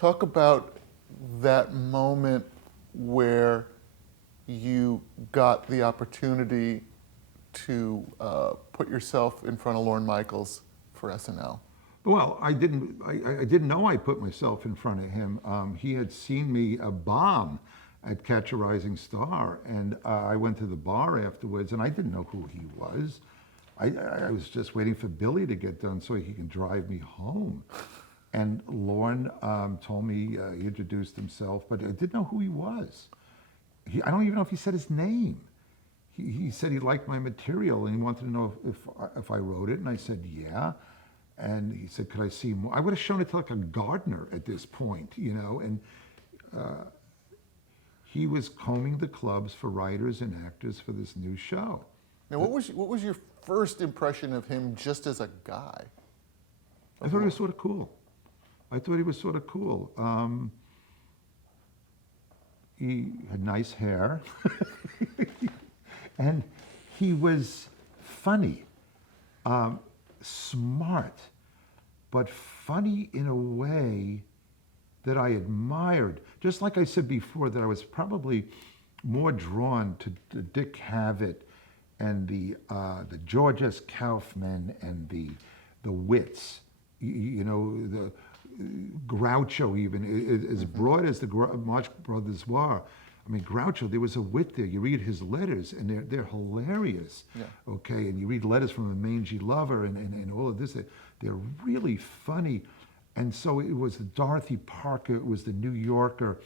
Talk about that moment where you got the opportunity to put yourself in front of Lorne Michaels for SNL. Well, I didn't. I didn't know I put myself in front of him. He had seen me bomb at Catch a Rising Star, and I went to the bar afterwards, and I didn't know who he was. I was just waiting for Billy to get done so he can drive me home. And Lorne told me he introduced himself, but I didn't know who he was. I don't even know if he said his name. He said he liked my material and he wanted to know if I wrote it, and I said yeah. And he said, could I see more? I would have shown it to like a gardener at this point, you know. And he was combing the clubs for writers and actors for this new show. Now, what was your first impression of him just as a guy? I thought he was sort of cool. He had nice hair, and he was funny, smart, but funny in a way that I admired. Just like I said before, that I was probably more drawn to Dick Cavett and the George S. Kaufman and the wits, you know, the Groucho even, as broad as the Marx Brothers were. I mean, Groucho, there was a wit there. You read his letters, and they're hilarious. Yeah. Okay, and you read letters from a mangy lover, and all of this. They're really funny. And so it was the Dorothy Parker, it was the New Yorker,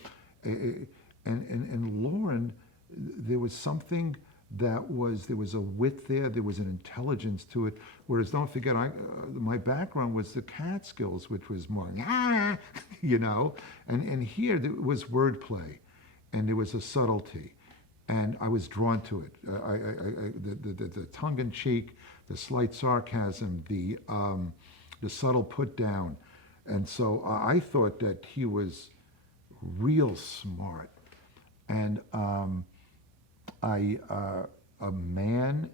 and Lorne. There was something there was a wit there was an intelligence to it. Whereas, don't forget, my background was the Catskills, which was more, you know, and here there was wordplay, and there was a subtlety, and I was drawn to it. The tongue-in-cheek, the slight sarcasm, the subtle put-down, and so I thought that he was real smart, and a man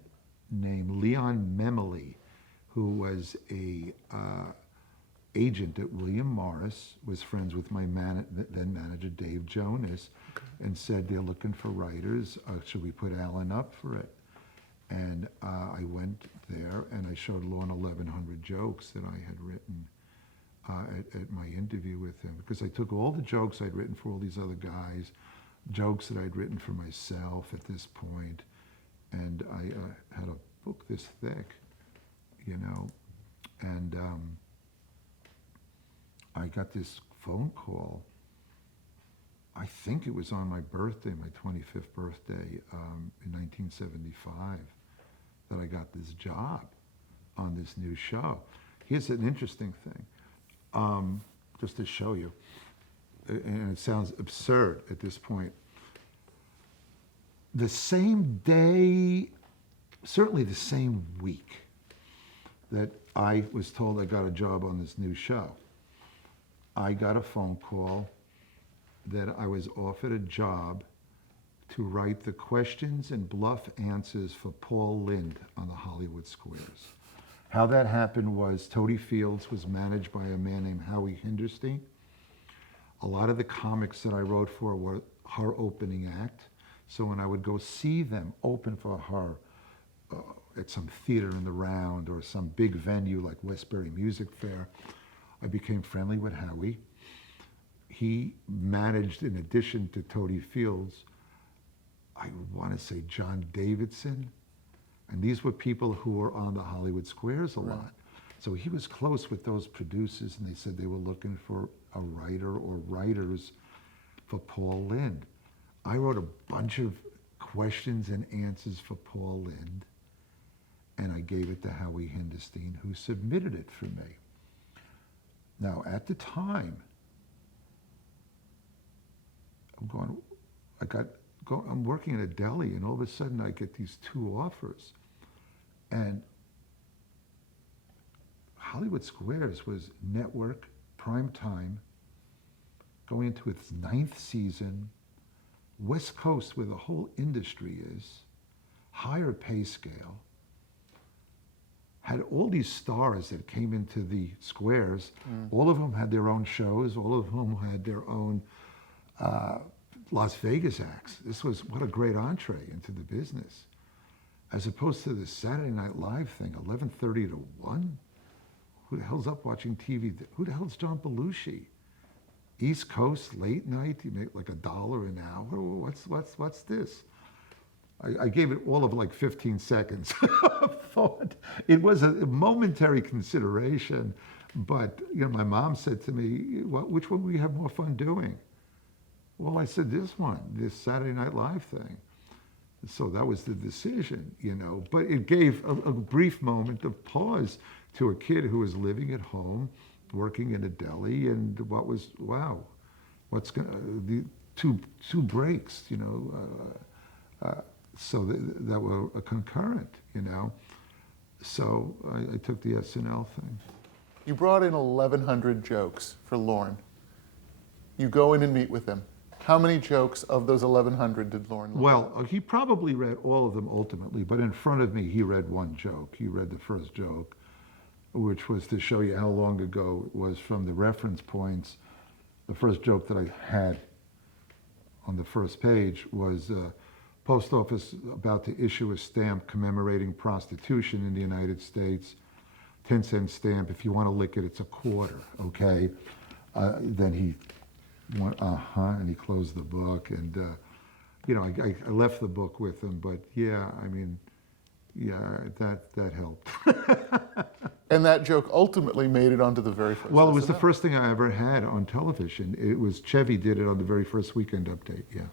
named Leon Memely, who was a agent at William Morris, was friends with my then manager Dave Jonas, and said they're looking for writers. Should we put Alan up for it? And I went there and I showed Lorne 1,100 jokes that I had written at my interview with him, because I took all the jokes I'd written for all these other guys, jokes that I'd written for myself at this point, and I had a book this thick, you know, and I got this phone call. I think it was on my birthday, my 25th birthday, in 1975, that I got this job on this new show. Here's an interesting thing, just to show you, and it sounds absurd at this point. The same day, certainly the same week, that I was told I got a job on this new show, I got a phone call that I was offered a job to write the questions and bluff answers for Paul Lynde on the Hollywood Squares. How that happened was Toady Fields was managed by a man named Howie Hinderstein. A lot of the comics that I wrote for were her opening act. So when I would go see them open for her at some theater in the Round or some big venue like Westbury Music Fair, I became friendly with Howie. He managed, in addition to Toady Fields, I want to say John Davidson. And these were people who were on the Hollywood Squares a lot. So he was close with those producers, and they said they were looking for a writer or writers for Paul Lynde. I wrote a bunch of questions and answers for Paul Lynde, and I gave it to Howie Hinderstein, who submitted it for me. Now, at the time, I'm working at a deli, and all of a sudden I get these two offers. And Hollywood Squares was network, prime time, going into its 9th season, West Coast, where the whole industry is, higher pay scale. had all these stars that came into the squares. All of them had their own shows. All of them had their own Las Vegas acts. This was, what a great entree into the business. As opposed to the Saturday Night Live thing, 11:30 to 1? Who the hell's up watching TV? Who the hell's John Belushi? East Coast, late night, you make like $1 an hour? What's this? I gave it all of like 15 seconds of thought. It was a momentary consideration, but you know, my mom said to me, well, which one will you have more fun doing? Well, I said, this one, this Saturday Night Live thing. So that was the decision, you know, but it gave a brief moment of pause to a kid who was living at home, working in a deli, and what was, wow, what's going to, the two breaks, you know, so that were a concurrent, you know. So I took the SNL thing. You brought in 1,100 jokes for Lorne. You go in and meet with him. How many jokes of those 1,100 did Lorne learn? Well, he probably read all of them ultimately, but in front of me, he read one joke. He read the first joke, which was to show you how long ago it was from the reference points. The first joke that I had on the first page was post office about to issue a stamp commemorating prostitution in the United States. 10-cent stamp. If you want to lick it, it's a quarter, okay? Then he went, and he closed the book. And, you know, I left the book with him. But, yeah, I mean, yeah, that helped. And that joke ultimately made it onto the very first Well, it was the SNL. first thing I ever had on television. It was Chevy did it on the very first Weekend Update, yeah.